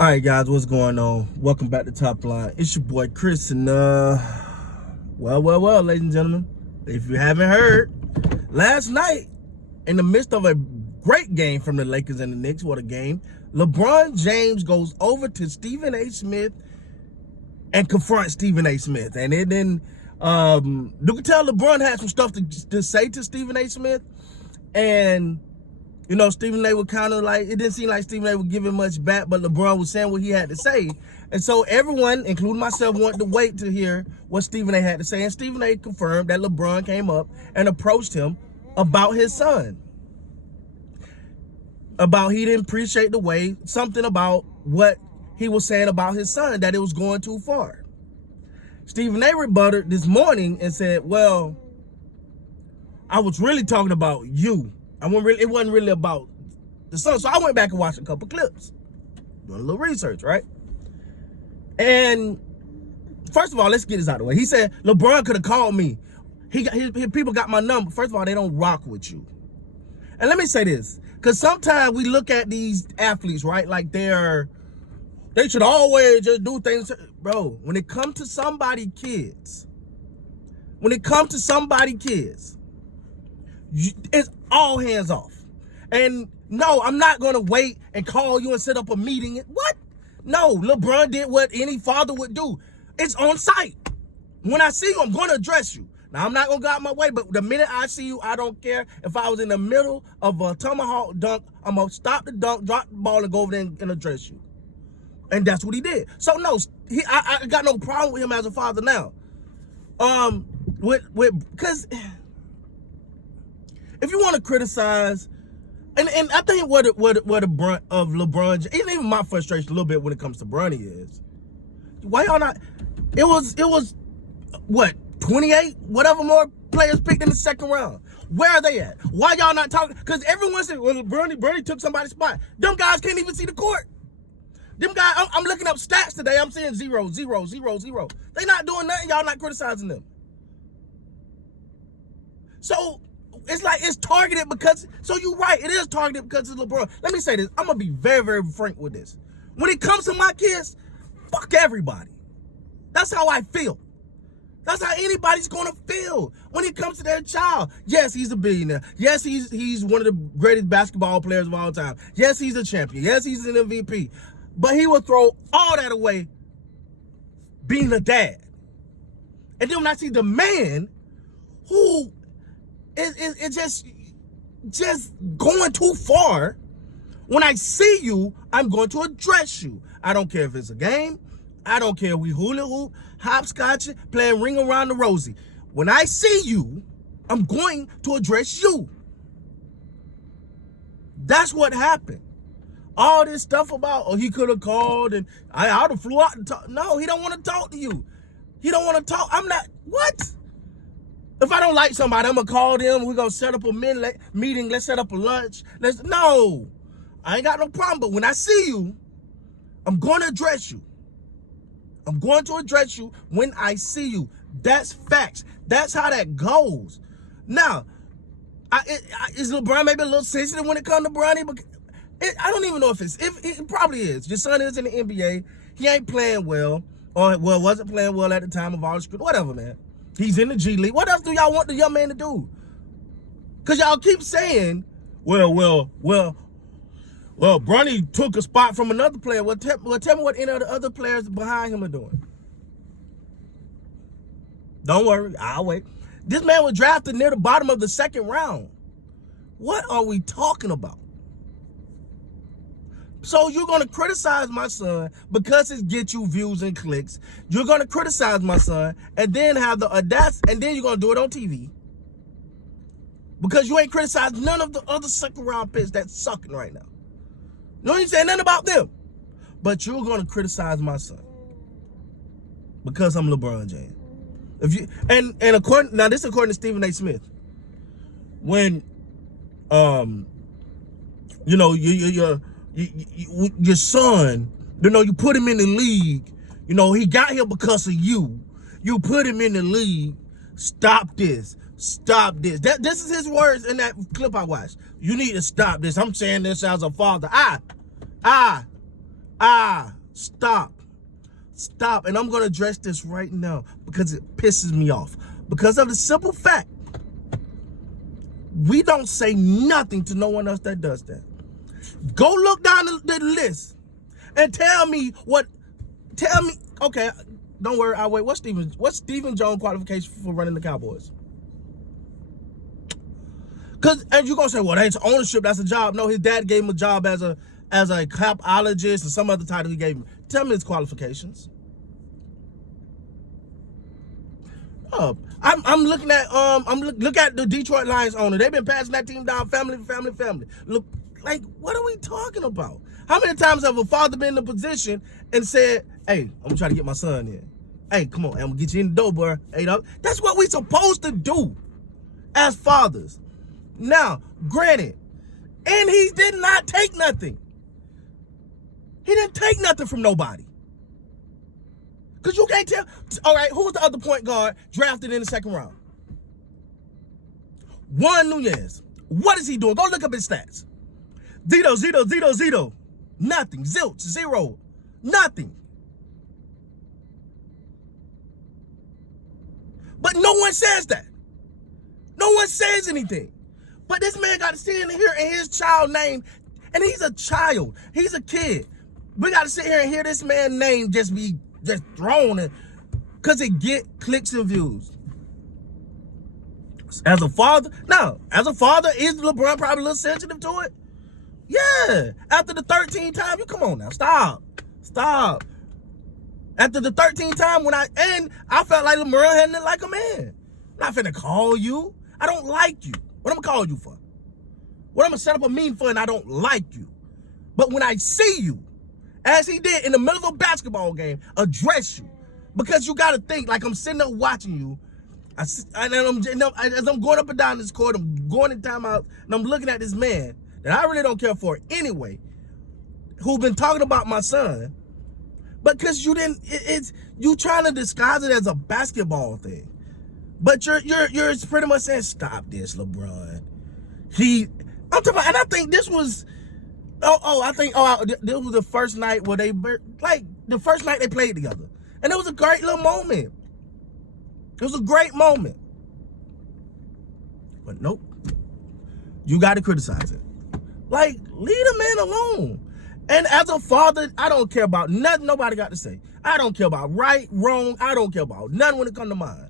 All right, guys, what's going on? Welcome back to Top Line. It's your boy Chris, and well, ladies and gentlemen, if you haven't heard, last night, in the midst of a great game from the Lakers and the Knicks, what a game! LeBron James goes over to Stephen A. Smith and confronts Stephen A. Smith, and then you can tell LeBron had some stuff to say to Stephen A. Smith, and you know, Stephen A. was kind of like, it didn't seem like Stephen A. was giving much back, but LeBron was saying what he had to say. And so everyone, including myself, wanted to wait to hear what Stephen A. had to say. And Stephen A. confirmed that LeBron came up and approached him about his son. About he didn't appreciate the way, something about what he was saying about his son, that it was going too far. Stephen A. rebutted this morning and said, well, I was really talking about you. It wasn't really about the son. So I went back and watched a couple clips, doing a little research, right? And first of all, let's get this out of the way. He said LeBron could have called me. His people got my number. First of all, they don't rock with you. And let me say this, because sometimes we look at these athletes, right? Like they should always just do things. Bro, when it comes to somebody's kids, it's all hands off. And no, I'm not going to wait and call you and set up a meeting. What? No, LeBron did what any father would do. It's on site. When I see you, I'm going to address you. Now, I'm not going to go out my way, but the minute I see you, I don't care. If I was in the middle of a tomahawk dunk, I'm going to stop the dunk, drop the ball, and go over there and address you. And that's what he did. So, no, I got no problem with him as a father now. Because if you want to criticize, and I think what the brunt of LeBron, even my frustration a little bit when it comes to Bronny is, why y'all not? It was what, 28, whatever more players picked in the second round. Where are they at? Why y'all not talking? Because everyone said, well, Bronny took somebody's spot. Them guys can't even see the court. Them guys, I'm looking up stats today. I'm seeing 0, 0, 0, 0. They not doing nothing. Y'all not criticizing them. So it's like it's targeted because, so you're right, it is targeted because it's LeBron. Let me say this, I'm going to be very, very frank with this. When it comes to my kids, fuck everybody. That's how I feel. That's how anybody's going to feel when it comes to their child. Yes, he's a billionaire. Yes, he's one of the greatest basketball players of all time. Yes, he's a champion. Yes, he's an MVP. But he will throw all that away being a dad. And then when I see the man who it's just going too far, when I see you, I'm going to address you. I don't care if it's a game. I don't care if we hula hoop, hopscotch, playing ring around the rosy. When I see you, I'm going to address you. That's what happened. All this stuff about, oh, he could have called and I ought to flew out and talk. No, he don't want to talk to you. He don't want to talk. I'm not, what? If I don't like somebody, I'm going to call them. We're going to set up a meeting. Let's set up a lunch. No, I ain't got no problem. But when I see you, I'm going to address you. I'm going to address you when I see you. That's facts. That's how that goes. Now, is LeBron maybe a little sensitive when it comes to Bronny? I don't even know if it probably is. Your son is in the NBA. He ain't playing well, or wasn't playing well at the time of all the screw. Whatever, man. He's in the G League. What else do y'all want the young man to do? Because y'all keep saying, well, Bronny took a spot from another player. Well, tell me what any of the other players behind him are doing. Don't worry, I'll wait. This man was drafted near the bottom of the second round. What are we talking about? So you're going to criticize my son because it gets you views and clicks. You're going to criticize my son and then have the audacity, and then you're going to do it on TV. Because you ain't criticized none of the other second round picks that's sucking right now. You ain't saying nothing about them. But you're going to criticize my son because I'm LeBron James. Now this is according to Stephen A. Smith. When your son, you put him in the league, he got here because of you. You put him in the league. Stop this. Stop this. This is his words in that clip I watched. You need to stop this. I'm saying this as a father. Stop. Stop. And I'm going to address this right now because it pisses me off. Because of the simple fact, we don't say nothing to no one else that does that. Go look down the list and tell me, okay, don't worry, I'll wait. What's Stephen Jones' qualification for running the Cowboys? Because, and you're going to say, well, that's ownership, that's a job. No, his dad gave him a job as a capologist or some other title he gave him. Tell me his qualifications. I'm looking at look at the Detroit Lions owner. They've been passing that team down family. Look, like, what are we talking about? How many times have a father been in a position and said, hey, I'm gonna try to get my son in. Hey, come on, I'm gonna get you in the door, bro. Hey, that's what we supposed to do as fathers. Now, granted, and he did not take nothing. He didn't take nothing from nobody. Because you can't tell. All right, who's the other point guard drafted in the second round? Juan Nunez. What is he doing? Go look up his stats. Zero. Nothing. Zilch. Zero. Nothing. But no one says that. No one says anything. But this man got to sit in here and his child name, and he's a child. He's a kid. We got to sit here and hear this man's name just thrown in because it get clicks and views. As a father, is LeBron probably a little sensitive to it? Yeah. After the 13th time, you come on now. Stop. After the 13th time I felt like LeBron handled it like a man. I'm not finna call you. I don't like you. What I'm gonna call you for? What I'm gonna set up a meme for and I don't like you. But when I see you, as he did in the middle of a basketball game, address you. Because you gotta think, like I'm sitting there watching you, as I'm going up and down this court, I'm going in timeout, and I'm looking at this man that I really don't care for anyway, who been talking about my son, but because you trying to disguise it as a basketball thing. But you're pretty much saying, stop this, LeBron. I'm talking about, and I think this was, this was the first night where the first night they played together. And it was a great little moment. It was a great moment. But nope. You got to criticize it. Like, leave the man alone. And as a father, I don't care about nothing nobody got to say. I don't care about right, wrong. I don't care about nothing when it comes to mine.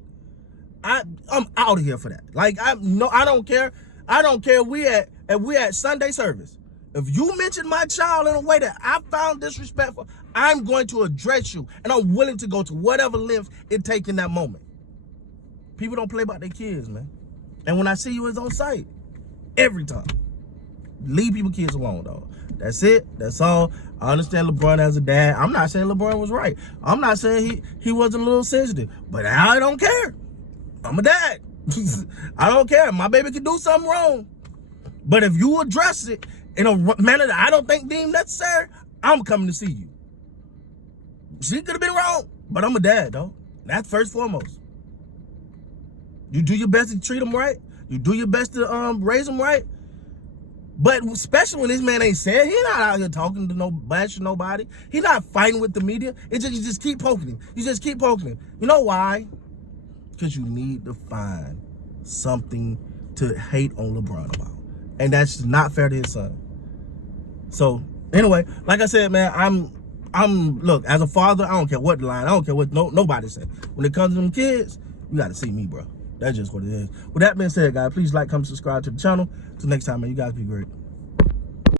I'm out of here for that. Like, I don't care. I don't care if we at Sunday service. If you mention my child in a way that I found disrespectful, I'm going to address you. And I'm willing to go to whatever length it takes in that moment. People don't play about their kids, man. And when I see you, it's on sight. Every time. Leave people's kids alone, dog. That's it. That's all. I understand LeBron as a dad. I'm not saying LeBron was right. I'm not saying he wasn't a little sensitive. But I don't care. I'm a dad. I don't care. My baby can do something wrong. But if you address it in a manner that I don't think deemed necessary, I'm coming to see you. She could have been wrong, but I'm a dad, though. That's first and foremost. You do your best to treat them right. You do your best to raise them right. But especially when this man ain't said, he not out here talking to bashing nobody. He not fighting with the media. You just keep poking him. You just keep poking him. You know why? Because you need to find something to hate on LeBron about. And that's not fair to his son. So, anyway, like I said, man, look, as a father, I don't care what the line, I don't care what nobody said. When it comes to them kids, you got to see me, bro. That's just what it is. With that being said, guys, please like, comment, subscribe to the channel. Till next time, man, you guys be great.